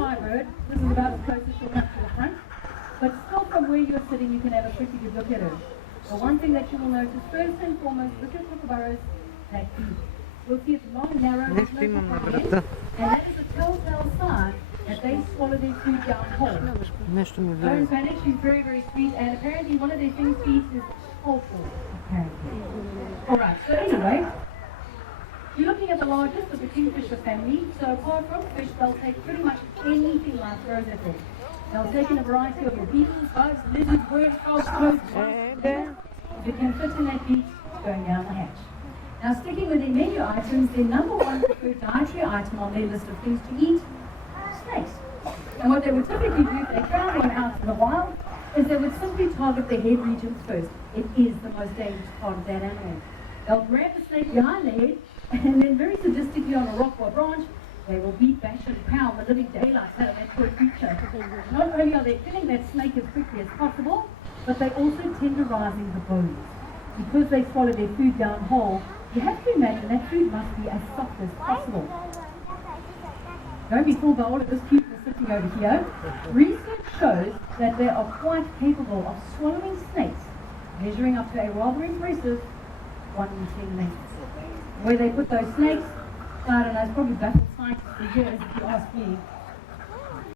shy bird. This is about as close as she'll come to the front. But still from where you're sitting, you can have a pretty good look at her. The one thing that you will notice first and foremost with your kookaburras, that feet. You'll see it's long, narrow, with no end, and that is a telltale sign that they swallow their food down whole. Don't panic, she's very, very sweet, and apparently one of their things to eat is awful, apparently. Alright, so anyway, you're looking at the largest of the kingfisher family, so apart from fish, they'll take pretty much anything life throws at them. They'll take in a variety of your beetles, bugs, lizards, worms, frogs, toads, if it can fit in that beak, it's going down the hatch. Now sticking with their menu items, their number one preferred dietary item on their list of things to eat, snakes. And what they would typically do if they found one out in the wild is they would simply target the head regions first. It is the most dangerous part of that animal. They'll grab the snake behind the head and then very sadistically on a rock or a branch, they will beat, bash and pound the living daylights out of that poor creature. Not only are they killing that snake as quickly as possible, but they're also tenderizing the bones. Because they swallow their food down whole, you have to imagine that food must be as soft as possible. Don't be fooled by all of this cuteness sitting over here. Research shows that they are quite capable of swallowing snakes, measuring up to a rather impressive 1 lengths. Where they put those snakes, I don't know, it's probably baffled scientists for years if you ask me.